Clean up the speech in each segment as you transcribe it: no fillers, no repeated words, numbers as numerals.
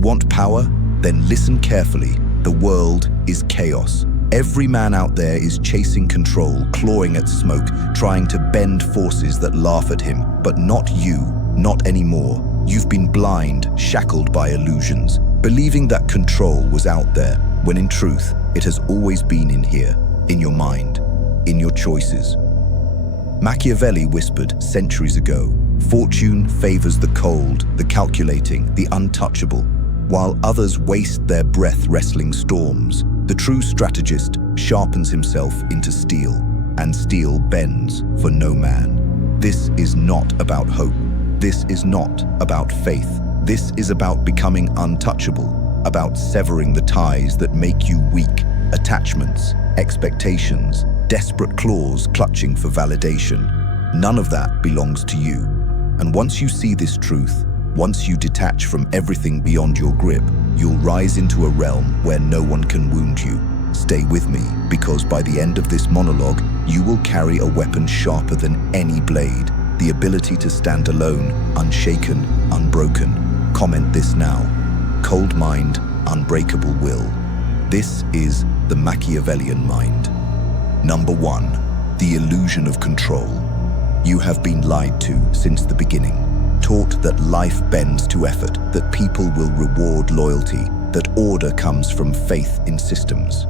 You want power? Then listen carefully. The world is chaos. Every man out there is chasing control, clawing at smoke, trying to bend forces that laugh at him. But not you, not anymore. You've been blind, shackled by illusions, believing that control was out there, when in truth, it has always been in here, in your mind, in your choices. Machiavelli whispered centuries ago, "Fortune favors the cold, the calculating, the untouchable, while others waste their breath wrestling storms. The true strategist sharpens himself into steel, and steel bends for no man." This is not about hope. This is not about faith. This is about becoming untouchable, about severing the ties that make you weak, attachments, expectations, desperate claws clutching for validation. None of that belongs to you. And once you see this truth, once you detach from everything beyond your grip, you'll rise into a realm where no one can wound you. Stay with me, because by the end of this monologue, you will carry a weapon sharper than any blade, the ability to stand alone, unshaken, unbroken. Comment this now. Cold mind, unbreakable will. This is the Machiavellian mind. Number 1, the illusion of control. You have been lied to since the beginning, taught that life bends to effort, that people will reward loyalty, that order comes from faith in systems.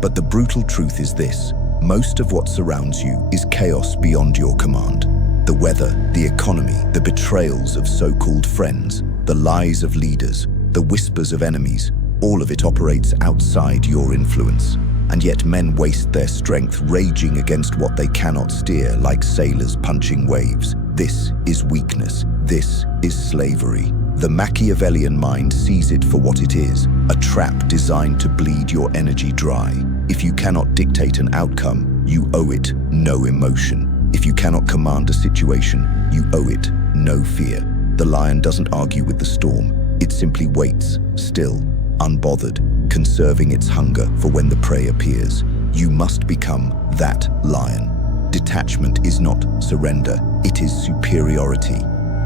But the brutal truth is this: most of what surrounds you is chaos beyond your command. The weather, the economy, the betrayals of so-called friends, the lies of leaders, the whispers of enemies, all of it operates outside your influence. And yet men waste their strength raging against what they cannot steer, like sailors punching waves. This is weakness. This is slavery. The Machiavellian mind sees it for what it is, a trap designed to bleed your energy dry. If you cannot dictate an outcome, you owe it no emotion. If you cannot command a situation, you owe it no fear. The lion doesn't argue with the storm. It simply waits, still, unbothered, conserving its hunger for when the prey appears. You must become that lion. Detachment is not surrender, it is superiority.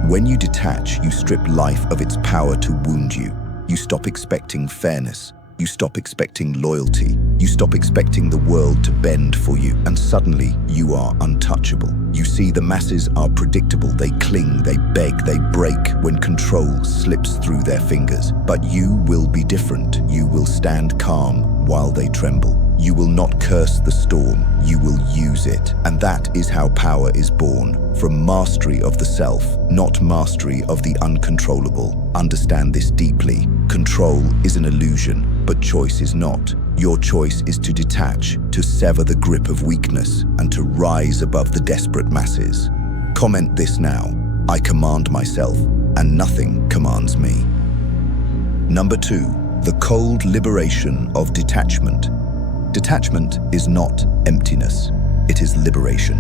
When you detach, you strip life of its power to wound you. You stop expecting fairness. You stop expecting loyalty. You stop expecting the world to bend for you, and suddenly you are untouchable. You see, the masses are predictable. They cling, they beg, they break when control slips through their fingers. But you will be different. You will stand calm while they tremble. You will not curse the storm, you will use it. And that is how power is born, from mastery of the self, not mastery of the uncontrollable. Understand this deeply. Control is an illusion, but choice is not. Your choice is to detach, to sever the grip of weakness, and to rise above the desperate masses. Comment this now. I command myself, and nothing commands me. Number 2, the cold liberation of detachment. Detachment is not emptiness, it is liberation.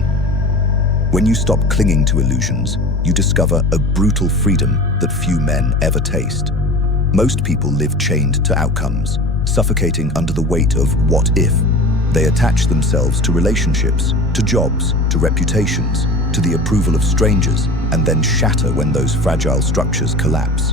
When you stop clinging to illusions, you discover a brutal freedom that few men ever taste. Most people live chained to outcomes, suffocating under the weight of what if. They attach themselves to relationships, to jobs, to reputations, to the approval of strangers, and then shatter when those fragile structures collapse.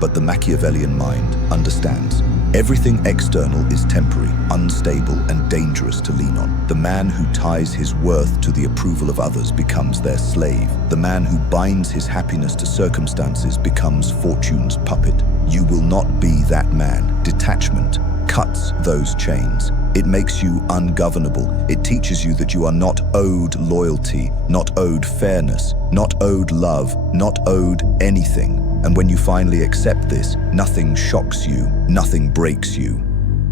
But the Machiavellian mind understands. Everything external is temporary, unstable, and dangerous to lean on. The man who ties his worth to the approval of others becomes their slave. The man who binds his happiness to circumstances becomes fortune's puppet. You will not be that man. Detachment cuts those chains. It makes you ungovernable. It teaches you that you are not owed loyalty, not owed fairness, not owed love, not owed anything. And when you finally accept this, nothing shocks you, nothing breaks you.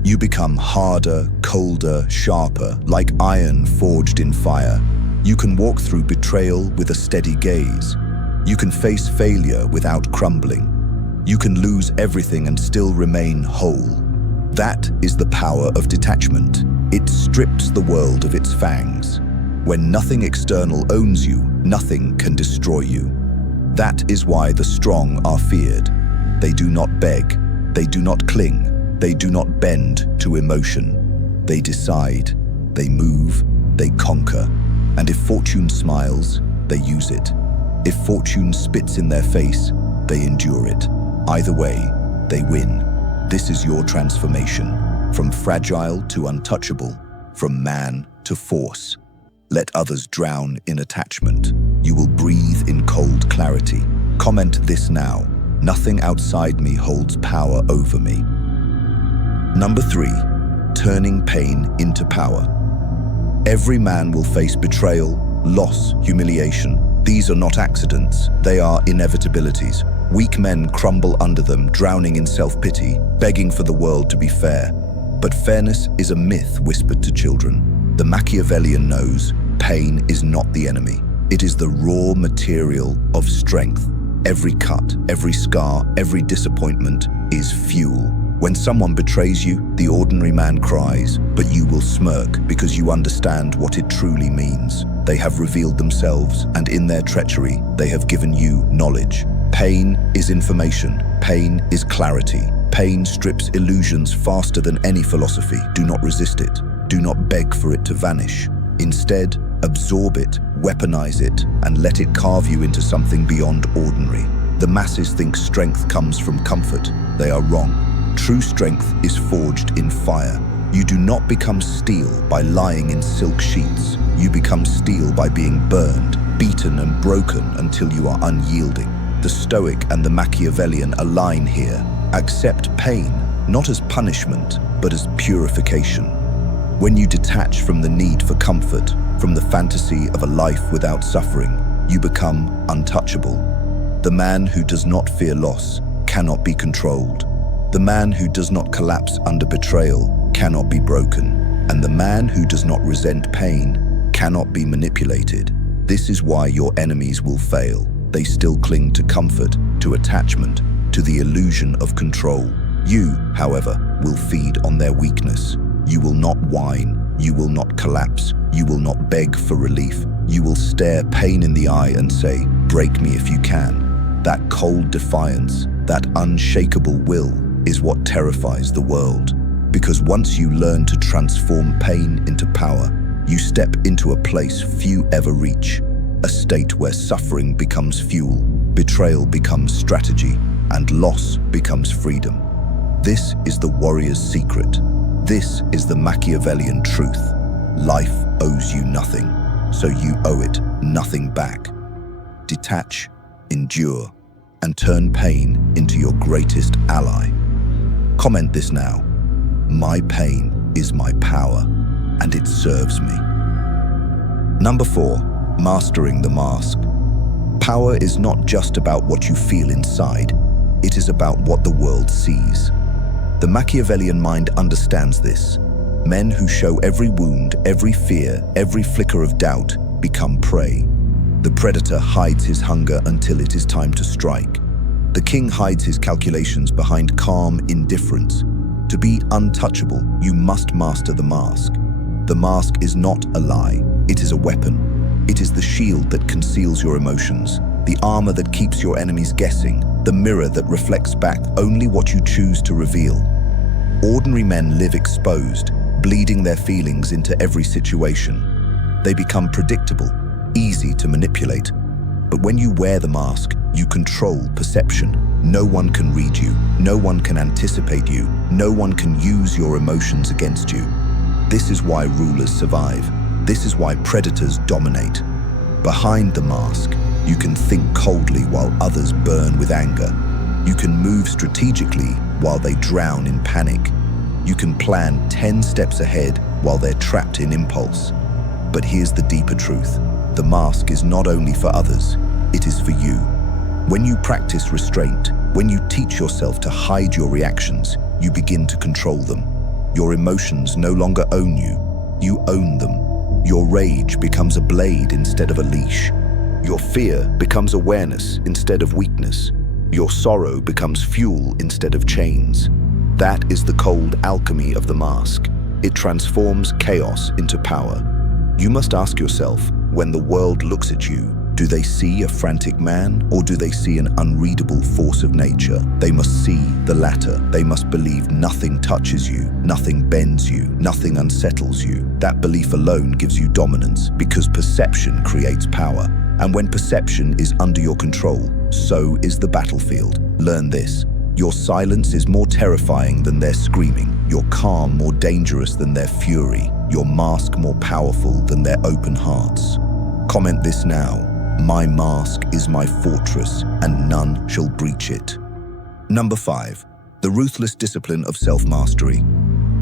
You become harder, colder, sharper, like iron forged in fire. You can walk through betrayal with a steady gaze. You can face failure without crumbling. You can lose everything and still remain whole. That is the power of detachment. It strips the world of its fangs. When nothing external owns you, nothing can destroy you. That is why the strong are feared. They do not beg, they do not cling, they do not bend to emotion. They decide, they move, they conquer. And if fortune smiles, they use it. If fortune spits in their face, they endure it. Either way, they win. This is your transformation, from fragile to untouchable, from man to force. Let others drown in attachment. You will breathe in cold clarity. Comment this now. Nothing outside me holds power over me. Number 3, turning pain into power. Every man will face betrayal, loss, humiliation. These are not accidents, they are inevitabilities. Weak men crumble under them, drowning in self-pity, begging for the world to be fair. But fairness is a myth whispered to children. The Machiavellian knows pain is not the enemy. It is the raw material of strength. Every cut, every scar, every disappointment is fuel. When someone betrays you, the ordinary man cries, but you will smirk because you understand what it truly means. They have revealed themselves, and in their treachery, they have given you knowledge. Pain is information. Pain is clarity. Pain strips illusions faster than any philosophy. Do not resist it. Do not beg for it to vanish. Instead, absorb it, weaponize it, and let it carve you into something beyond ordinary. The masses think strength comes from comfort. They are wrong. True strength is forged in fire. You do not become steel by lying in silk sheets. You become steel by being burned, beaten and broken until you are unyielding. The Stoic and the Machiavellian align here. Accept pain, not as punishment, but as purification. When you detach from the need for comfort, from the fantasy of a life without suffering, you become untouchable. The man who does not fear loss cannot be controlled. The man who does not collapse under betrayal cannot be broken. And the man who does not resent pain cannot be manipulated. This is why your enemies will fail. They still cling to comfort, to attachment, to the illusion of control. You, however, will feed on their weakness. You will not whine. You will not collapse. You will not beg for relief. You will stare pain in the eye and say, "Break me if you can." That cold defiance, that unshakable will, is what terrifies the world. Because once you learn to transform pain into power, you step into a place few ever reach. A state where suffering becomes fuel, betrayal becomes strategy, and loss becomes freedom. This is the warrior's secret. This is the Machiavellian truth. Life owes you nothing, so you owe it nothing back. Detach, endure, and turn pain into your greatest ally. Comment this now. My pain is my power, and it serves me. Number 4, mastering the mask. Power is not just about what you feel inside. It is about what the world sees. The Machiavellian mind understands this. Men who show every wound, every fear, every flicker of doubt become prey. The predator hides his hunger until it is time to strike. The king hides his calculations behind calm indifference. To be untouchable, you must master the mask. The mask is not a lie. It is a weapon. It is the shield that conceals your emotions, the armor that keeps your enemies guessing, the mirror that reflects back only what you choose to reveal. Ordinary men live exposed, bleeding their feelings into every situation. They become predictable, easy to manipulate. But when you wear the mask, you control perception. No one can read you. No one can anticipate you. No one can use your emotions against you. This is why rulers survive. This is why predators dominate. Behind the mask, you can think coldly while others burn with anger. You can move strategically while they drown in panic. You can plan 10 steps ahead while they're trapped in impulse. But here's the deeper truth. The mask is not only for others, it is for you. When you practice restraint, when you teach yourself to hide your reactions, you begin to control them. Your emotions no longer own you, you own them. Your rage becomes a blade instead of a leash. Your fear becomes awareness instead of weakness. Your sorrow becomes fuel instead of chains. That is the cold alchemy of the mask. It transforms chaos into power. You must ask yourself, when the world looks at you, do they see a frantic man or do they see an unreadable force of nature? They must see the latter. They must believe nothing touches you, nothing bends you, nothing unsettles you. That belief alone gives you dominance because perception creates power. And when perception is under your control, so is the battlefield. Learn this. Your silence is more terrifying than their screaming, your calm more dangerous than their fury, your mask more powerful than their open hearts. Comment this now. My mask is my fortress, and none shall breach it. Number 5. The ruthless discipline of self-mastery.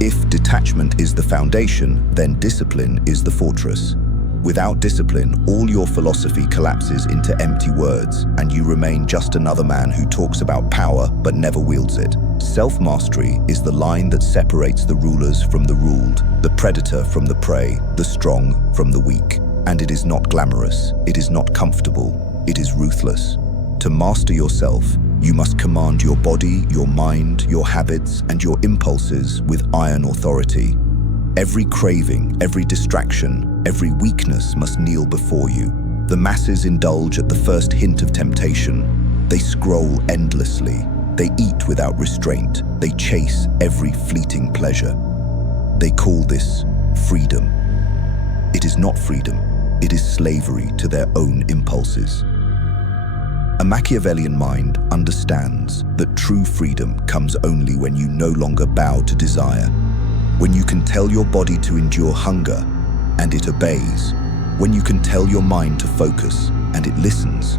If detachment is the foundation, then discipline is the fortress. Without discipline, all your philosophy collapses into empty words, and you remain just another man who talks about power but never wields it. Self-mastery is the line that separates the rulers from the ruled, the predator from the prey, the strong from the weak. And it is not glamorous, it is not comfortable, it is ruthless. To master yourself, you must command your body, your mind, your habits, and your impulses with iron authority. Every craving, every distraction, every weakness must kneel before you. The masses indulge at the first hint of temptation. They scroll endlessly. They eat without restraint. They chase every fleeting pleasure. They call this freedom. It is not freedom. It is slavery to their own impulses. A Machiavellian mind understands that true freedom comes only when you no longer bow to desire. When you can tell your body to endure hunger, and it obeys. When you can tell your mind to focus, and it listens.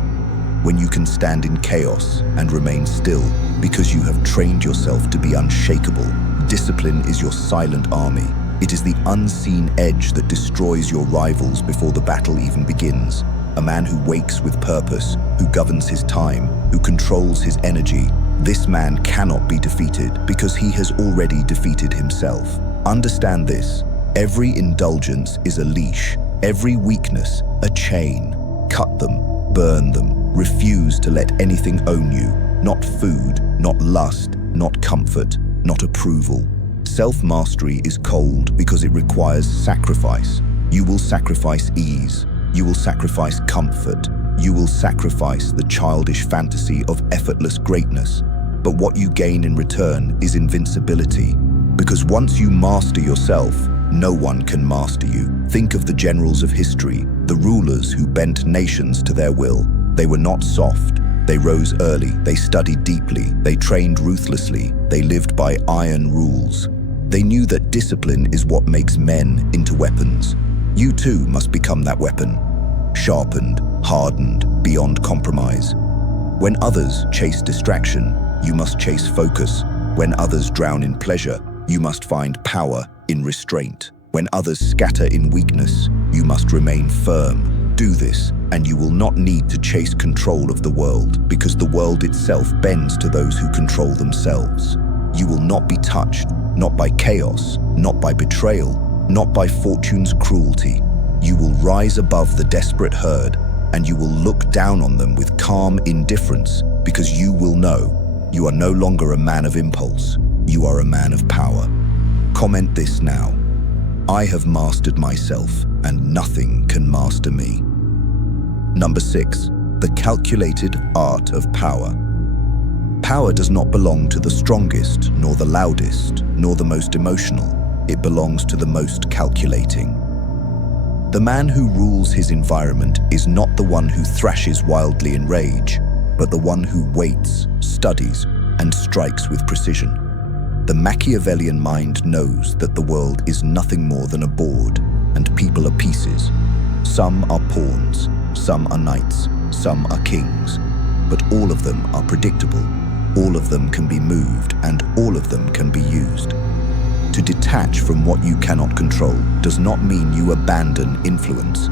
When you can stand in chaos and remain still, because you have trained yourself to be unshakable. Discipline is your silent army. It is the unseen edge that destroys your rivals before the battle even begins. A man who wakes with purpose, who governs his time, who controls his energy. This man cannot be defeated because he has already defeated himself. Understand this. Every indulgence is a leash, every weakness a chain. Cut them, burn them, refuse to let anything own you. Not food, not lust, not comfort, not approval. Self-mastery is cold because it requires sacrifice. You will sacrifice ease. You will sacrifice comfort. You will sacrifice the childish fantasy of effortless greatness. But what you gain in return is invincibility. Because once you master yourself, no one can master you. Think of the generals of history, the rulers who bent nations to their will. They were not soft. They rose early. They studied deeply. They trained ruthlessly. They lived by iron rules. They knew that discipline is what makes men into weapons. You too must become that weapon. Sharpened, hardened, beyond compromise. When others chase distraction, you must chase focus. When others drown in pleasure, you must find power in restraint. When others scatter in weakness, you must remain firm. Do this, and you will not need to chase control of the world, because the world itself bends to those who control themselves. You will not be touched, not by chaos, not by betrayal, not by fortune's cruelty. You will rise above the desperate herd, and you will look down on them with calm indifference, because you will know you are no longer a man of impulse. You are a man of power. Comment this now. I have mastered myself, and nothing can master me. Number 6. The calculated art of power. Power does not belong to the strongest, nor the loudest, nor the most emotional. It belongs to the most calculating. The man who rules his environment is not the one who thrashes wildly in rage, but the one who waits, studies, and strikes with precision. The Machiavellian mind knows that the world is nothing more than a board, and people are pieces. Some are pawns, some are knights, some are kings, but all of them are predictable. All of them can be moved, and all of them can be used. To detach from what you cannot control does not mean you abandon influence.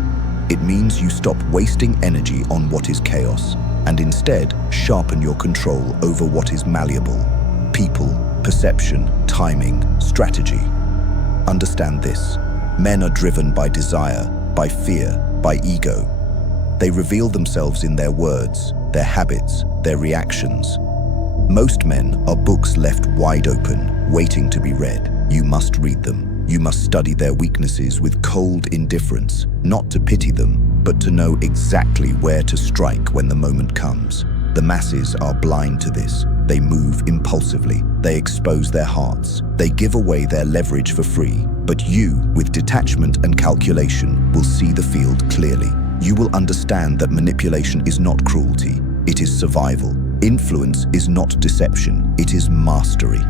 It means you stop wasting energy on what is chaos, and instead sharpen your control over what is malleable. People, perception, timing, strategy. Understand this. Men are driven by desire, by fear, by ego. They reveal themselves in their words, their habits, their reactions. Most men are books left wide open, waiting to be read. You must read them. You must study their weaknesses with cold indifference, not to pity them, but to know exactly where to strike when the moment comes. The masses are blind to this. They move impulsively. They expose their hearts. They give away their leverage for free. But you, with detachment and calculation, will see the field clearly. You will understand that manipulation is not cruelty. It is survival. Influence is not deception, it is mastery.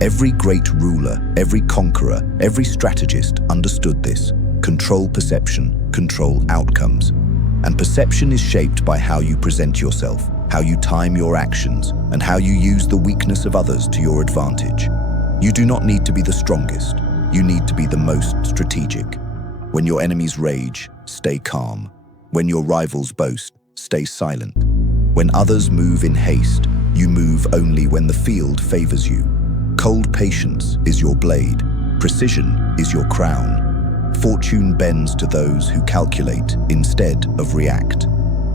Every great ruler, every conqueror, every strategist understood this. Control perception, control outcomes. And perception is shaped by how you present yourself, how you time your actions, and how you use the weakness of others to your advantage. You do not need to be the strongest, you need to be the most strategic. When your enemies rage, stay calm. When your rivals boast, stay silent. When others move in haste, you move only when the field favors you. Cold patience is your blade, precision is your crown. Fortune bends to those who calculate instead of react.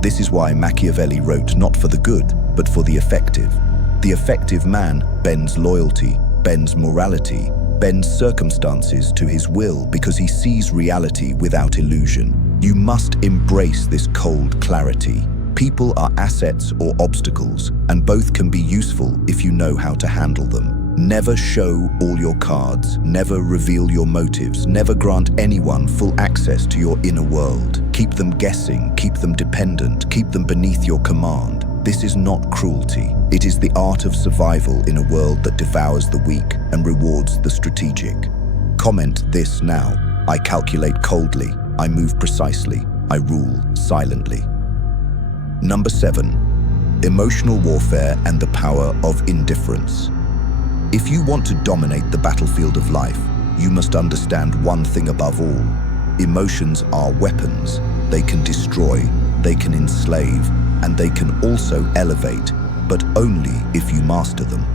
This is why Machiavelli wrote not for the good, but for the effective. The effective man bends loyalty, bends morality, bends circumstances to his will because he sees reality without illusion. You must embrace this cold clarity. People are assets or obstacles, and both can be useful if you know how to handle them. Never show all your cards, never reveal your motives, never grant anyone full access to your inner world. Keep them guessing, keep them dependent, keep them beneath your command. This is not cruelty. It is the art of survival in a world that devours the weak and rewards the strategic. Comment this now. I calculate coldly, I move precisely, I rule silently. Number 7. Emotional warfare and the power of indifference. If you want to dominate the battlefield of life, you must understand one thing above all. Emotions are weapons. They can destroy, they can enslave, and they can also elevate, but only if you master them.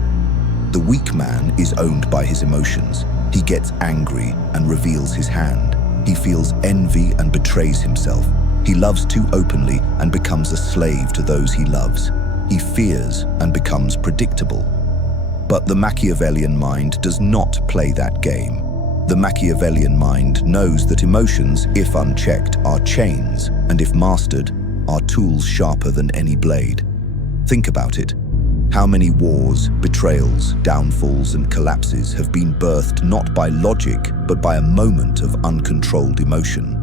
The weak man is owned by his emotions. He gets angry and reveals his hand. He feels envy and betrays himself. He loves too openly and becomes a slave to those he loves. He fears and becomes predictable. But the Machiavellian mind does not play that game. The Machiavellian mind knows that emotions, if unchecked, are chains, and if mastered, are tools sharper than any blade. Think about it. How many wars, betrayals, downfalls, and collapses have been birthed not by logic, but by a moment of uncontrolled emotion?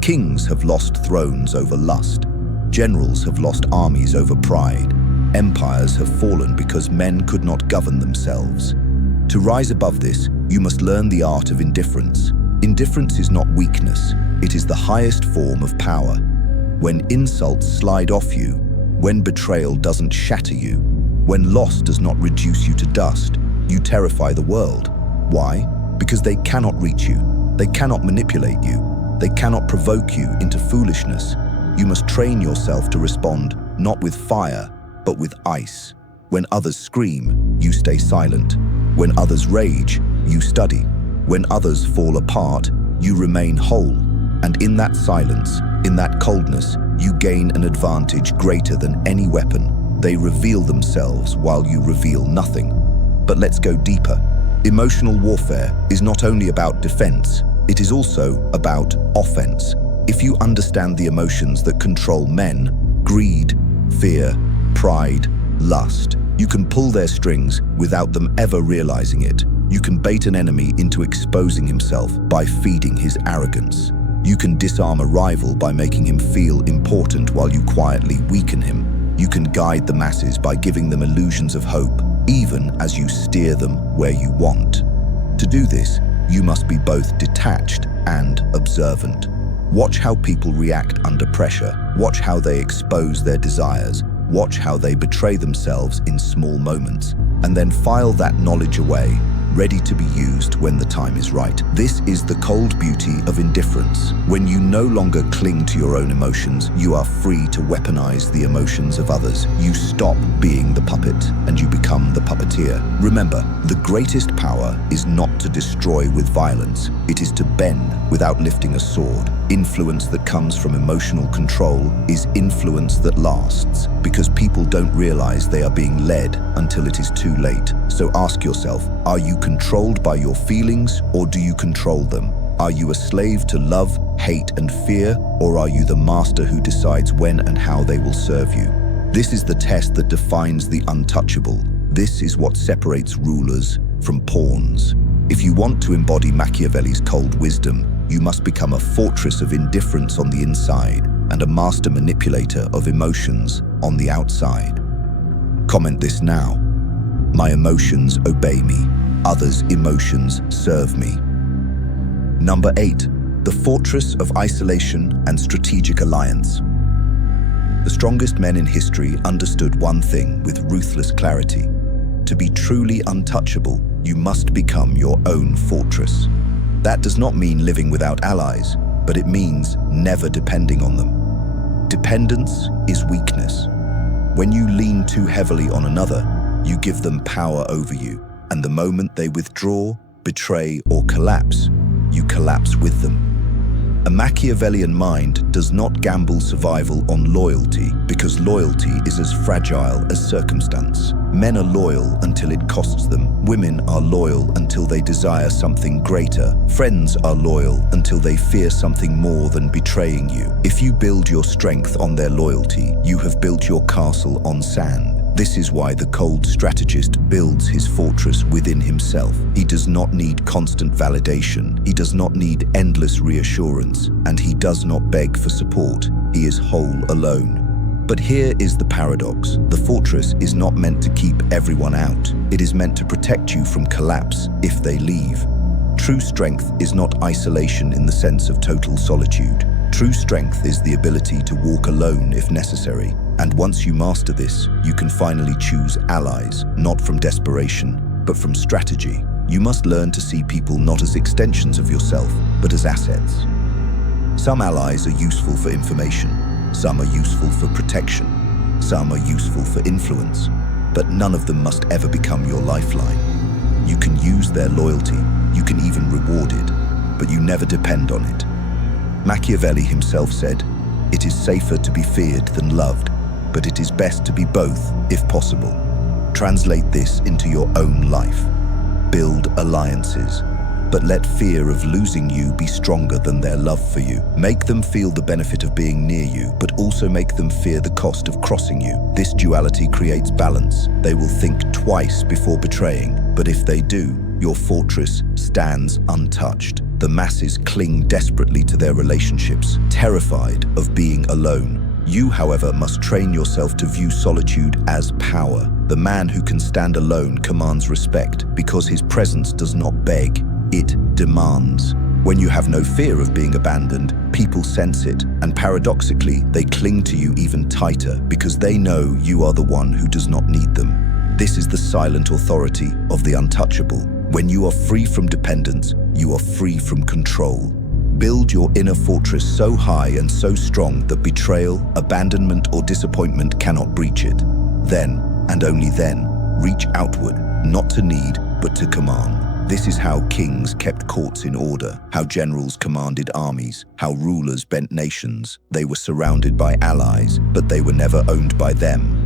Kings have lost thrones over lust. Generals have lost armies over pride. Empires have fallen because men could not govern themselves. To rise above this, you must learn the art of indifference. Indifference is not weakness, it is the highest form of power. When insults slide off you, when betrayal doesn't shatter you, when loss does not reduce you to dust, you terrify the world. Why? Because they cannot reach you, they cannot manipulate you, they cannot provoke you into foolishness. You must train yourself to respond not with fire, but with ice. When others scream, you stay silent. When others rage, you study. When others fall apart, you remain whole. And in that silence, in that coldness, you gain an advantage greater than any weapon. They reveal themselves while you reveal nothing. But let's go deeper. Emotional warfare is not only about defense, it is also about offense. If you understand the emotions that control men, greed, fear, pride, lust, you can pull their strings without them ever realizing it. You can bait an enemy into exposing himself by feeding his arrogance. You can disarm a rival by making him feel important while you quietly weaken him. You can guide the masses by giving them illusions of hope, even as you steer them where you want. To do this, you must be both detached and observant. Watch how people react under pressure. Watch how they expose their desires. Watch how they betray themselves in small moments, and then file that knowledge away, ready to be used when the time is right. This is the cold beauty of indifference. When you no longer cling to your own emotions, you are free to weaponize the emotions of others. You stop being the puppet and you become the puppeteer. Remember, the greatest power is not to destroy with violence. It is to bend without lifting a sword. Influence that comes from emotional control is influence that lasts, because people don't realize they are being led until it is too late. So ask yourself, are you controlled by your feelings, or do you control them? Are you a slave to love, hate, and fear, or are you the master who decides when and how they will serve you? This is the test that defines the untouchable. This is what separates rulers from pawns. If you want to embody Machiavelli's cold wisdom, you must become a fortress of indifference on the inside and a master manipulator of emotions on the outside. Comment this now. My emotions obey me. Others' emotions serve me. Number 8. The fortress of isolation and strategic alliance. The strongest men in history understood one thing with ruthless clarity. To be truly untouchable, you must become your own fortress. That does not mean living without allies, but it means never depending on them. Dependence is weakness. When you lean too heavily on another, you give them power over you, and the moment they withdraw, betray, or collapse, you collapse with them. A Machiavellian mind does not gamble survival on loyalty because loyalty is as fragile as circumstance. Men are loyal until it costs them. Women are loyal until they desire something greater. Friends are loyal until they fear something more than betraying you. If you build your strength on their loyalty, you have built your castle on sand. This is why the cold strategist builds his fortress within himself. He does not need constant validation. He does not need endless reassurance. And he does not beg for support. He is whole alone. But here is the paradox. The fortress is not meant to keep everyone out. It is meant to protect you from collapse if they leave. True strength is not isolation in the sense of total solitude. True strength is the ability to walk alone if necessary. And once you master this, you can finally choose allies, not from desperation, but from strategy. You must learn to see people not as extensions of yourself, but as assets. Some allies are useful for information, some are useful for protection, some are useful for influence, but none of them must ever become your lifeline. You can use their loyalty, you can even reward it, but you never depend on it. Machiavelli himself said, "It is safer to be feared than loved, but it is best to be both, if possible." Translate this into your own life. Build alliances, but let fear of losing you be stronger than their love for you. Make them feel the benefit of being near you, but also make them fear the cost of crossing you. This duality creates balance. They will think twice before betraying, but if they do, your fortress stands untouched. The masses cling desperately to their relationships, terrified of being alone. You, however, must train yourself to view solitude as power. The man who can stand alone commands respect because his presence does not beg, it demands. When you have no fear of being abandoned, people sense it, and paradoxically, they cling to you even tighter because they know you are the one who does not need them. This is the silent authority of the untouchable. When you are free from dependence, you are free from control. Build your inner fortress so high and so strong that betrayal, abandonment, or disappointment cannot breach it. Then, and only then, reach outward, not to need, but to command. This is how kings kept courts in order, how generals commanded armies, how rulers bent nations. They were surrounded by allies, but they were never owned by them.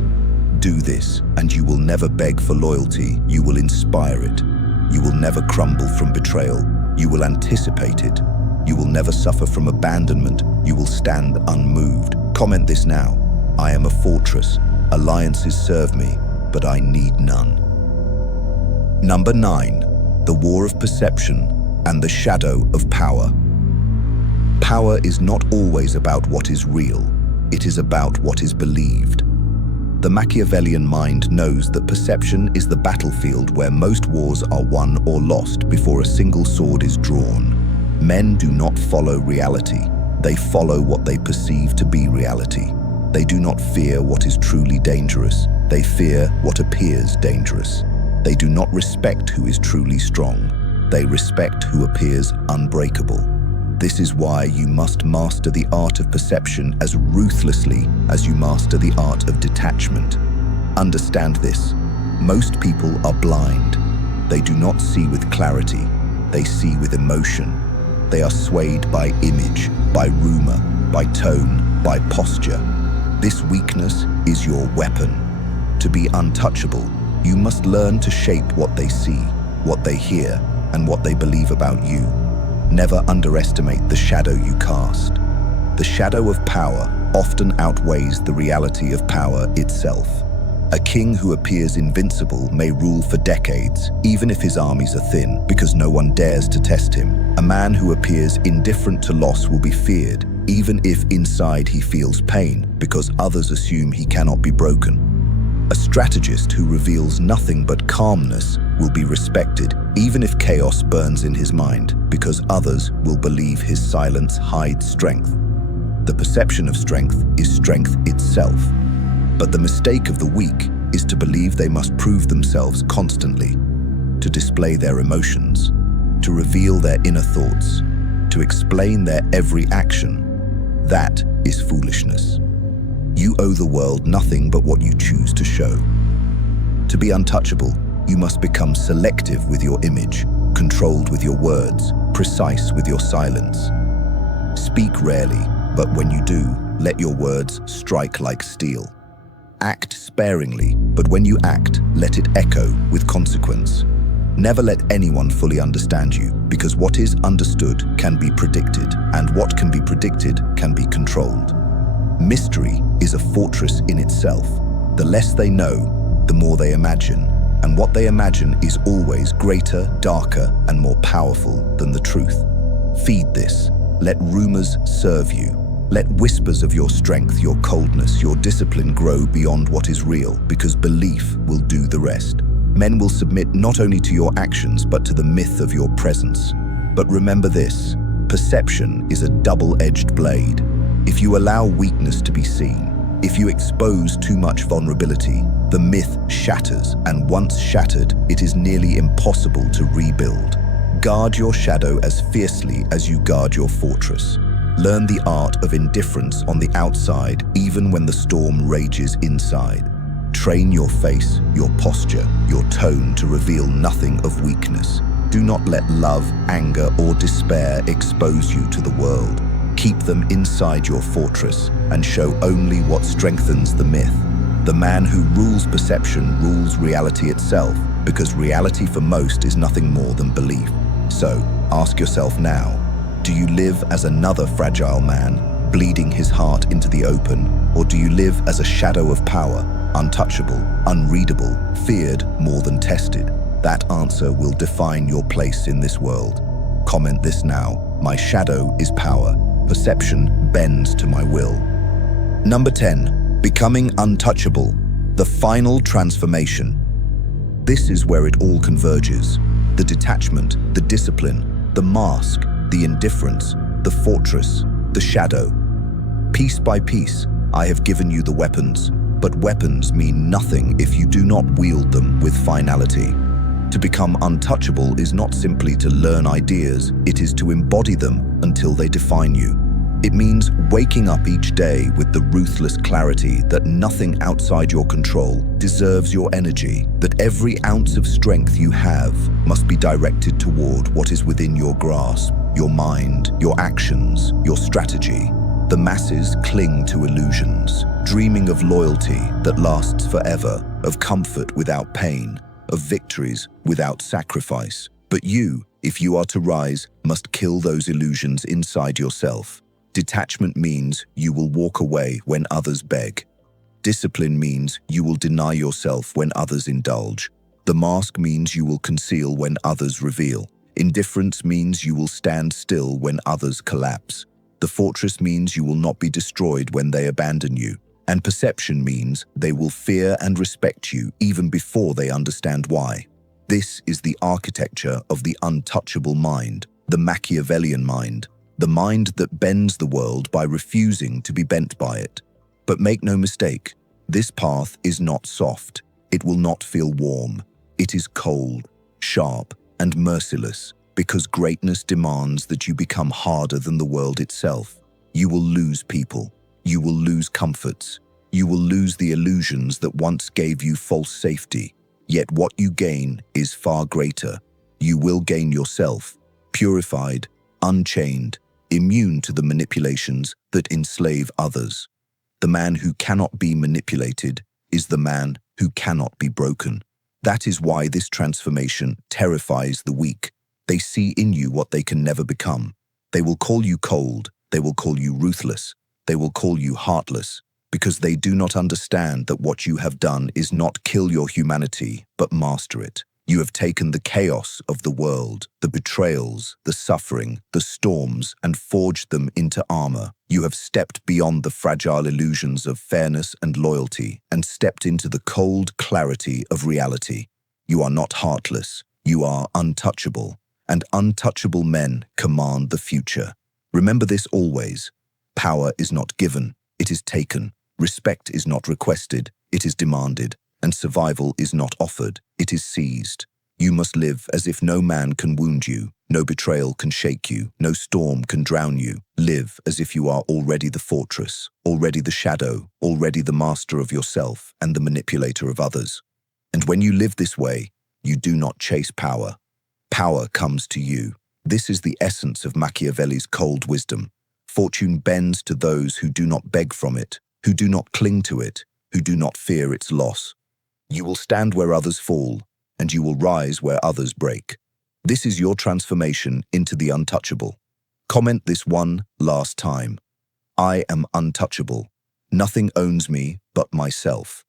Do this, and you will never beg for loyalty, you will inspire it. You will never crumble from betrayal. You will anticipate it. You will never suffer from abandonment. You will stand unmoved. Comment this now. I am a fortress. Alliances serve me, but I need none. Number 9. The war of perception and the shadow of power. Power is not always about what is real. It is about what is believed. The Machiavellian mind knows that perception is the battlefield where most wars are won or lost before a single sword is drawn. Men do not follow reality. They follow what they perceive to be reality. They do not fear what is truly dangerous. They fear what appears dangerous. They do not respect who is truly strong. They respect who appears unbreakable. This is why you must master the art of perception as ruthlessly as you master the art of detachment. Understand this. Most people are blind. They do not see with clarity. They see with emotion. They are swayed by image, by rumor, by tone, by posture. This weakness is your weapon. To be untouchable, you must learn to shape what they see, what they hear, and what they believe about you. Never underestimate the shadow you cast. The shadow of power often outweighs the reality of power itself. A king who appears invincible may rule for decades, even if his armies are thin, because no one dares to test him. A man who appears indifferent to loss will be feared, even if inside he feels pain, because others assume he cannot be broken. A strategist who reveals nothing but calmness will be respected, even if chaos burns in his mind, because others will believe his silence hides strength. The perception of strength is strength itself. But the mistake of the weak is to believe they must prove themselves constantly, to display their emotions, to reveal their inner thoughts, to explain their every action. That is foolishness. You owe the world nothing but what you choose to show. To be untouchable, you must become selective with your image, controlled with your words, precise with your silence. Speak rarely, but when you do, let your words strike like steel. Act sparingly, but when you act, let it echo with consequence. Never let anyone fully understand you, because what is understood can be predicted, and what can be predicted can be controlled. Mystery is a fortress in itself. The less they know, the more they imagine, and what they imagine is always greater, darker, and more powerful than the truth. Feed this. Let rumors serve you. Let whispers of your strength, your coldness, your discipline grow beyond what is real, because belief will do the rest. Men will submit not only to your actions, but to the myth of your presence. But remember this, perception is a double-edged blade. If you allow weakness to be seen, if you expose too much vulnerability, the myth shatters, and once shattered, it is nearly impossible to rebuild. Guard your shadow as fiercely as you guard your fortress. Learn the art of indifference on the outside, even when the storm rages inside. Train your face, your posture, your tone to reveal nothing of weakness. Do not let love, anger, or despair expose you to the world. Keep them inside your fortress and show only what strengthens the myth. The man who rules perception rules reality itself, because reality for most is nothing more than belief. So, ask yourself now, do you live as another fragile man, bleeding his heart into the open, or do you live as a shadow of power, untouchable, unreadable, feared more than tested? That answer will define your place in this world. Comment this now. My shadow is power. Perception bends to my will. Number 10. Becoming untouchable. The final transformation. This is where it all converges. The detachment, the discipline, the mask, the indifference, the fortress, the shadow. Piece by piece, I have given you the weapons, but weapons mean nothing if you do not wield them with finality. To become untouchable is not simply to learn ideas, it is to embody them until they define you. It means waking up each day with the ruthless clarity that nothing outside your control deserves your energy, that every ounce of strength you have must be directed toward what is within your grasp, your mind, your actions, your strategy. The masses cling to illusions, dreaming of loyalty that lasts forever, of comfort without pain, of victories without sacrifice. But you, if you are to rise, must kill those illusions inside yourself. Detachment means you will walk away when others beg. Discipline means you will deny yourself when others indulge. The mask means you will conceal when others reveal. Indifference means you will stand still when others collapse. The fortress means you will not be destroyed when they abandon you. And perception means they will fear and respect you even before they understand why. This is the architecture of the untouchable mind, the Machiavellian mind, the mind that bends the world by refusing to be bent by it. But make no mistake, this path is not soft. It will not feel warm. It is cold, sharp, and merciless, because greatness demands that you become harder than the world itself. You will lose people. You will lose comforts. You will lose the illusions that once gave you false safety. Yet what you gain is far greater. You will gain yourself, purified, unchained, immune to the manipulations that enslave others. The man who cannot be manipulated is the man who cannot be broken. That is why this transformation terrifies the weak. They see in you what they can never become. They will call you cold. They will call you ruthless. They will call you heartless, because they do not understand that what you have done is not kill your humanity, but master it. You have taken the chaos of the world, the betrayals, the suffering, the storms, and forged them into armor. You have stepped beyond the fragile illusions of fairness and loyalty and stepped into the cold clarity of reality. You are not heartless. You are untouchable, and untouchable men command the future. Remember this always. Power is not given, it is taken. Respect is not requested, it is demanded. And survival is not offered, it is seized. You must live as if no man can wound you, no betrayal can shake you, no storm can drown you. Live as if you are already the fortress, already the shadow, already the master of yourself and the manipulator of others. And when you live this way, you do not chase power. Power comes to you. This is the essence of Machiavelli's cold wisdom. Fortune bends to those who do not beg from it, who do not cling to it, who do not fear its loss. You will stand where others fall, and you will rise where others break. This is your transformation into the untouchable. Comment this one last time. I am untouchable. Nothing owns me but myself.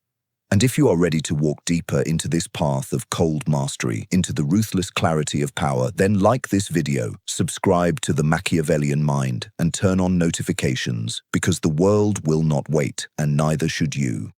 And if you are ready to walk deeper into this path of cold mastery, into the ruthless clarity of power, then like this video, subscribe to the Machiavellian Mind, and turn on notifications, because the world will not wait, and neither should you.